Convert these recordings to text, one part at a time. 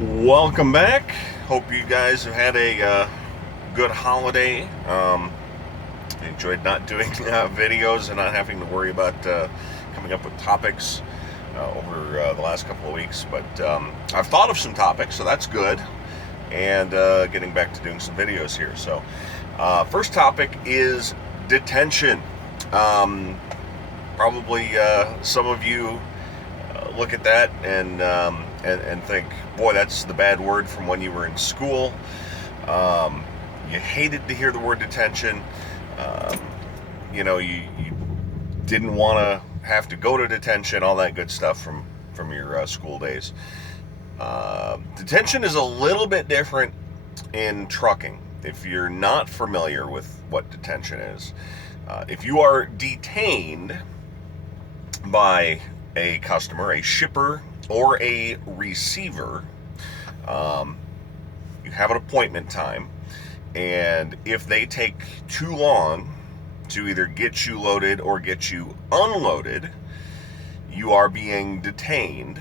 Welcome back. Hope you guys have had a good holiday. Enjoyed not doing videos and not having to worry about coming up with topics over the last couple of weeks. But I've thought of some topics, so that's good. And getting back to doing some videos here. So, first topic is detention. Probably some of you look at that and think, boy, that's the bad word from when you were in school. You hated to hear the word detention. You didn't want to have to go to detention, all that good stuff from your school days. Detention is a little bit different in trucking. If you're not familiar with what detention is, if you are detained by a customer, a shipper, or a receiver, you have an appointment time, and if they take too long to either get you loaded or get you unloaded, you are being detained,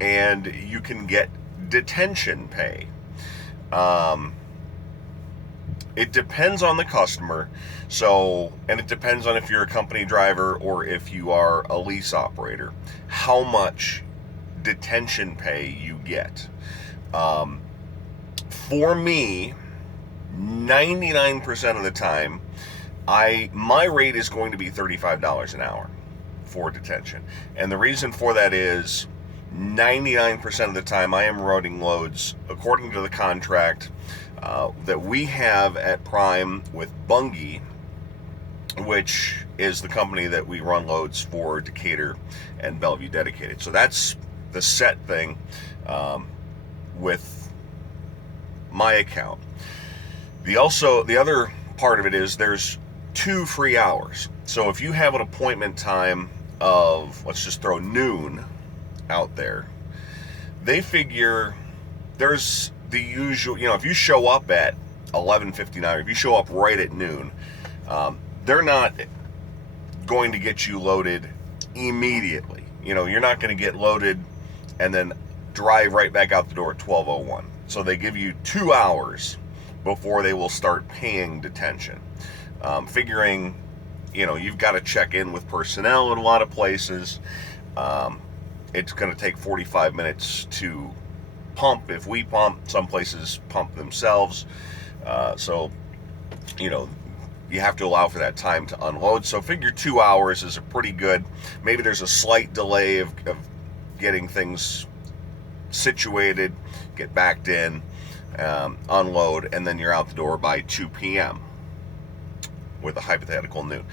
and you can get detention pay. It depends on the customer, and it depends on if you're a company driver or if you are a lease operator, how much detention pay you get. For me, 99% of the time, my rate is going to be $35 an hour for detention. And the reason for that is 99% of the time I am loading loads according to the contract that we have at Prime with Bungie, which is the company that we run loads for Decatur and Bellevue Dedicated. So that's the set thing with my account. The other part of it is there's 2 free hours. So if you have an appointment time of, let's just throw noon out there, they figure there's the usual, if you show up at 11:59, if you show up right at noon, they're not going to get you loaded immediately. You're not going to get loaded and then drive right back out the door at 12:01. So they give you 2 hours before they will start paying detention. Figuring, you've got to check in with personnel in a lot of places. It's going to take 45 minutes to pump. If we pump, some places pump themselves. So you have to allow for that time to unload. So figure 2 hours is a pretty good. Maybe there's a slight delay of getting things situated, get backed in, unload, and then you're out the door by 2 p.m. with a hypothetical noon.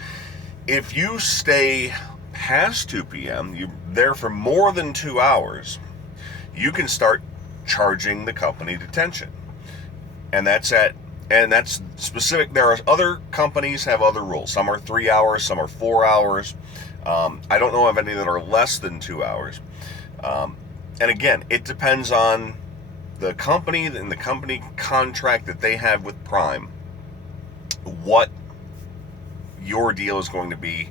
If you stay past 2 p.m., you're there for more than 2 hours, you can start charging the company detention. And that's specific. There are other companies have other rules. Some are 3 hours, some are 4 hours. I don't know of any that are less than 2 hours. And again, it depends on the company and the company contract that they have with Prime, what your deal is going to be.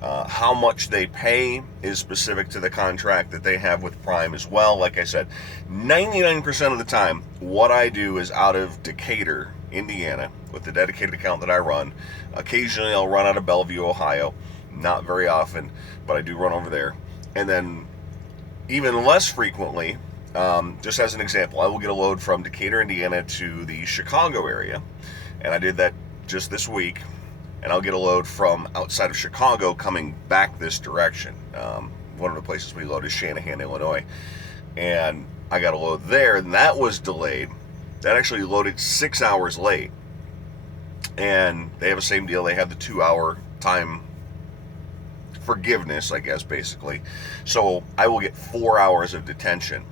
How much they pay is specific to the contract that they have with Prime as well. Like I said, 99% of the time, what I do is out of Decatur, Indiana, with the dedicated account that I run. Occasionally, I'll run out of Bellevue, Ohio. Not very often, but I do run over there. And then, even less frequently, just as an example, I will get a load from Decatur, Indiana to the Chicago area. And I did that just this week. And I'll get a load from outside of Chicago coming back this direction. One of the places we load is Shanahan, Illinois. And I got a load there, and that was delayed. That actually loaded 6 hours late. And they have the same deal. They have the 2 hour time forgiveness, I guess, basically. So I will get 4 hours of detention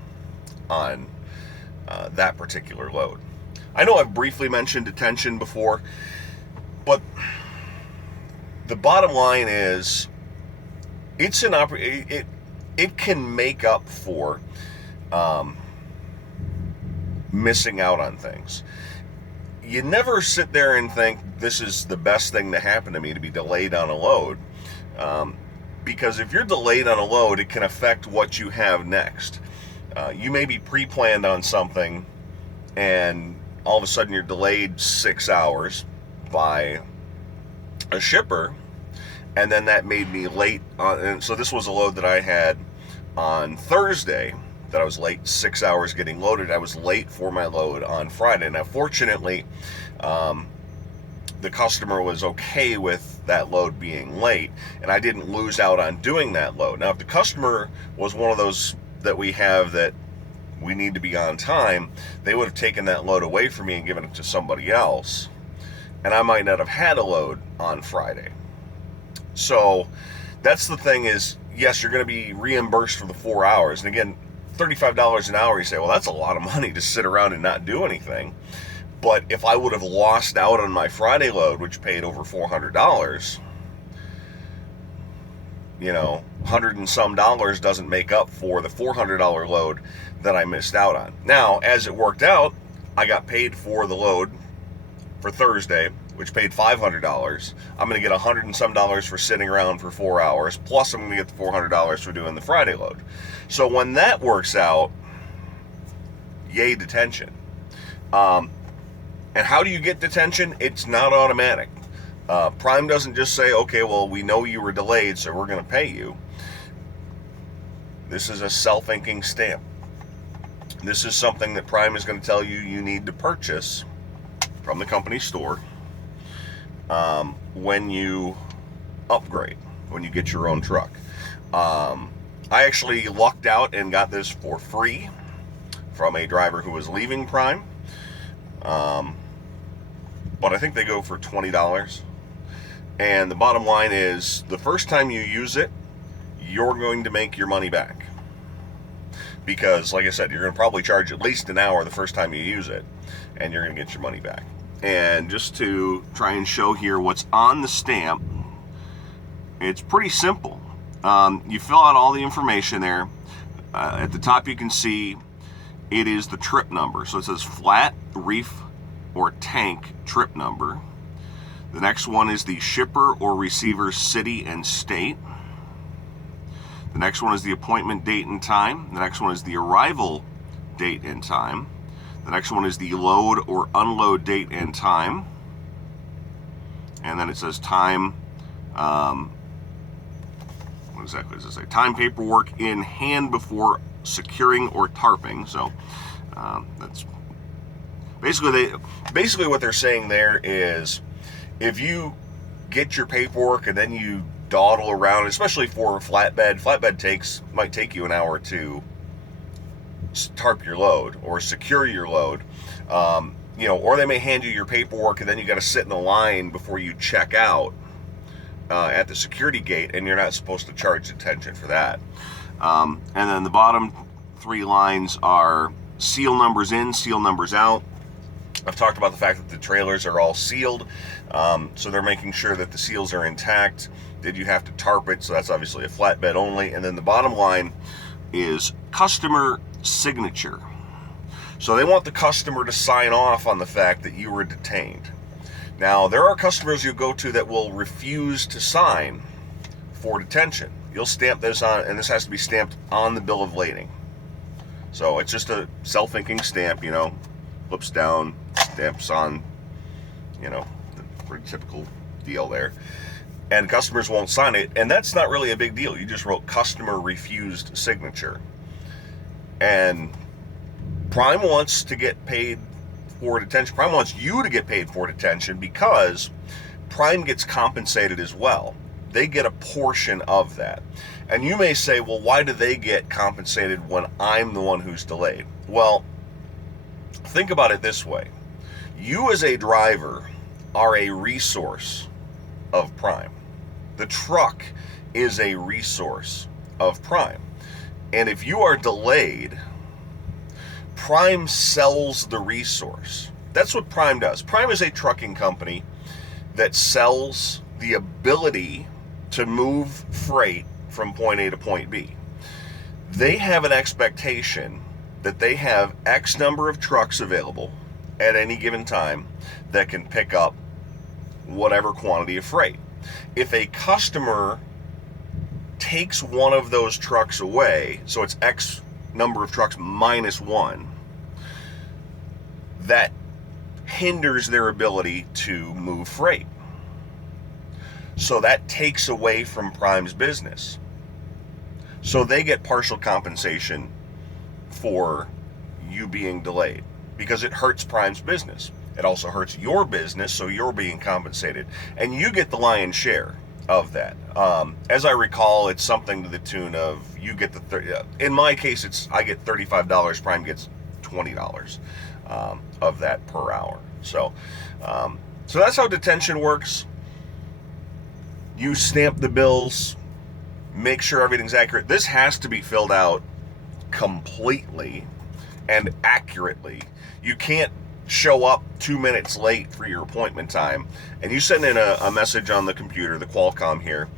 on that particular load. I know I've briefly mentioned detention before, but the bottom line is, it can make up for missing out on things. You never sit there and think this is the best thing to happen to me, to be delayed on a load, because if you're delayed on a load, it can affect what you have next. You may be pre-planned on something, and all of a sudden you're delayed 6 hours by a shipper, and then that made me late and so this was a load that I had on Thursday that I was late 6 hours getting loaded. I was late for my load on Friday. Now fortunately, the customer was okay with that load being late, and I didn't lose out on doing that load. Now if the customer was one of those that we have that we need to be on time, they would have taken that load away from me and given it to somebody else, and I might not have had a load on Friday. So that's the thing is, yes, you're going to be reimbursed for the 4 hours. And again, $35 an hour, you say, well, that's a lot of money to sit around and not do anything. But if I would have lost out on my Friday load, which paid over $400, $100 and some doesn't make up for the $400 load that I missed out on. Now, as it worked out, I got paid for the load for Thursday, which paid $500. I'm going to get $100 and some for sitting around for 4 hours, plus I'm going to get the $400 for doing the Friday load. So when that works out, yay, detention. And how do you get detention? It's not automatic. Prime doesn't just say, okay, well, we know you were delayed, so we're going to pay you. This is a self-inking stamp. This is something that Prime is going to tell you you need to purchase from the company store when you upgrade, when you get your own truck. I actually lucked out and got this for free from a driver who was leaving Prime. But I think they go for $20. And the bottom line is, the first time you use it, you're going to make your money back. Because, like I said, you're going to probably charge at least an hour the first time you use it, and you're going to get your money back. And just to try and show here what's on the stamp, it's pretty simple. You fill out all the information there. At the top you can see it is the trip number. So it says flat, reef, or tank trip number. The next one is the shipper or receiver city and state. The next one is the appointment date and time. The next one is the arrival date and time. The next one is the load or unload date and time. And then it says time, what exactly does it say? Time paperwork in hand before securing or tarping. So that's basically what they're saying there is, if you get your paperwork and then you dawdle around, especially for a flatbed might take you an hour to tarp your load or secure your load, or they may hand you your paperwork and then you got to sit in a line before you check out at the security gate, and you're not supposed to charge detention for that. And then the bottom three lines are seal numbers in, seal numbers out. I've talked about the fact that the trailers are all sealed, so they're making sure that the seals are intact. Did you have to tarp it? So that's obviously a flatbed only. And then the bottom line is customer signature. So they want the customer to sign off on the fact that you were detained. Now, there are customers you go to that will refuse to sign for detention. You'll stamp this on, and this has to be stamped on the bill of lading. So it's just a self-inking stamp, flips down, stamps on, the pretty typical deal there. And customers won't sign it, and that's not really a big deal. You just wrote customer refused signature. And Prime wants to get paid for detention. Prime wants you to get paid for detention because Prime gets compensated as well. They get a portion of that. And you may say, well, why do they get compensated when I'm the one who's delayed? Well, think about it this way. You as a driver are a resource of Prime. The truck is a resource of Prime. And if you are delayed, Prime sells the resource. That's what Prime does. Prime is a trucking company that sells the ability to move freight from point A to point B. They have an expectation that they have X number of trucks available at any given time that can pick up whatever quantity of freight. If a customer takes one of those trucks away, so it's X number of trucks minus one, that hinders their ability to move freight. So that takes away from Prime's business. So they get partial compensation for you being delayed because it hurts Prime's business. It also hurts your business, so you're being compensated. And you get the lion's share of that. As I recall, it's something to the tune of, you get the, in my case, I get $35, Prime gets $20 of that per hour. So that's how detention works. You stamp the bills, make sure everything's accurate. This has to be filled out completely and accurately. You can't show up 2 minutes late for your appointment time, and you send in a message on the computer, the Qualcomm here,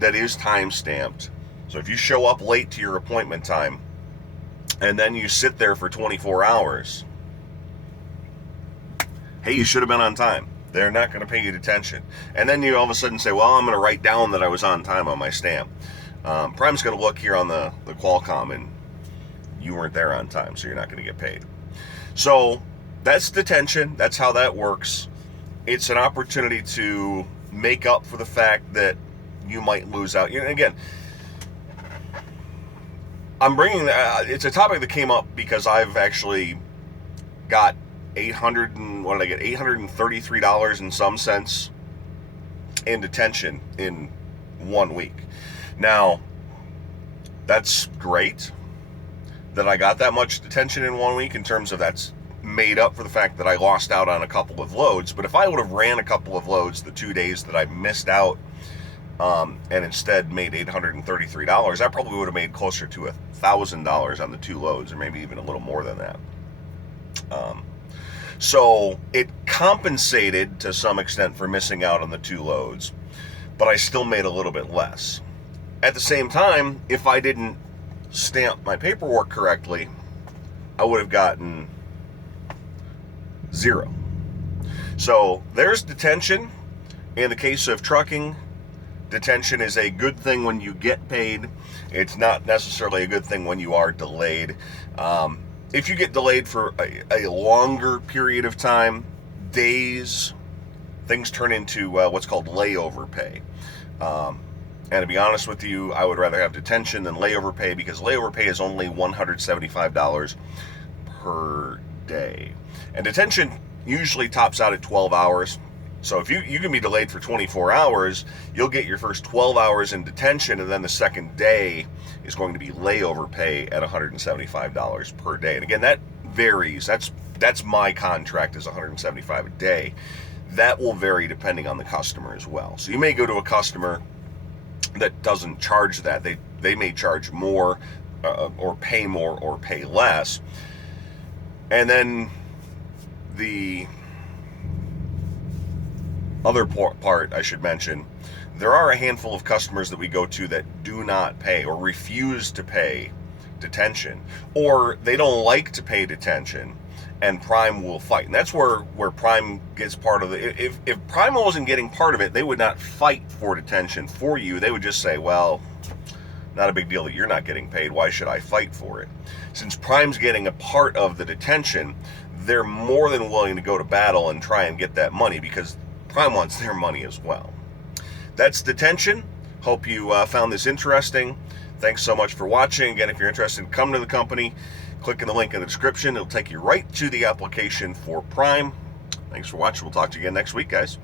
that is time stamped. So if you show up late to your appointment time and then you sit there for 24 hours, hey, you should have been on time. They're not going to pay you detention. And then you all of a sudden say, well, I'm going to write down that I was on time on my stamp. Prime's going to look here on the Qualcomm, and you weren't there on time, so you're not going to get paid. So that's detention. That's how that works. It's an opportunity to make up for the fact that you might lose out. And again, I'm bringing that. It's a topic that came up because I've actually got $833 and some cents in detention in 1 week. Now, that's great that I got that much detention in 1 week, in terms of that's made up for the fact that I lost out on a couple of loads. But if I would have ran a couple of loads the 2 days that I missed out, and instead made $833, I probably would have made closer to $1,000 on the 2 loads, or maybe even a little more than that. So it compensated to some extent for missing out on the 2 loads, but I still made a little bit less. At the same time, if I didn't stamp my paperwork correctly, I would have gotten 0. So there's detention. In the case of trucking, detention is a good thing when you get paid. It's not necessarily a good thing when you are delayed. If you get delayed for a longer period of time, days, things turn into what's called layover pay. And to be honest with you, I would rather have detention than layover pay, because layover pay is only $175 per day. And detention usually tops out at 12 hours. So if you can be delayed for 24 hours, you'll get your first 12 hours in detention, and then the second day is going to be layover pay at $175 per day. And again, that varies. That's my contract, is $175 a day. That will vary depending on the customer as well. So you may go to a customer that doesn't charge that. They may charge more, or pay more, or pay less. And then the other part I should mention, there are a handful of customers that we go to that do not pay, or refuse to pay detention, or they don't like to pay detention, and Prime will fight. And that's where Prime gets part of it. If Prime wasn't getting part of it, they would not fight for detention for you. They would just say, well, not a big deal that you're not getting paid. Why should I fight for it? Since Prime's getting a part of the detention, they're more than willing to go to battle and try and get that money, because Prime wants their money as well. That's detention. Hope you found this interesting. Thanks so much for watching. Again, if you're interested, come to the company. Click in the link in the description. It'll take you right to the application for Prime. Thanks for watching. We'll talk to you again next week, guys.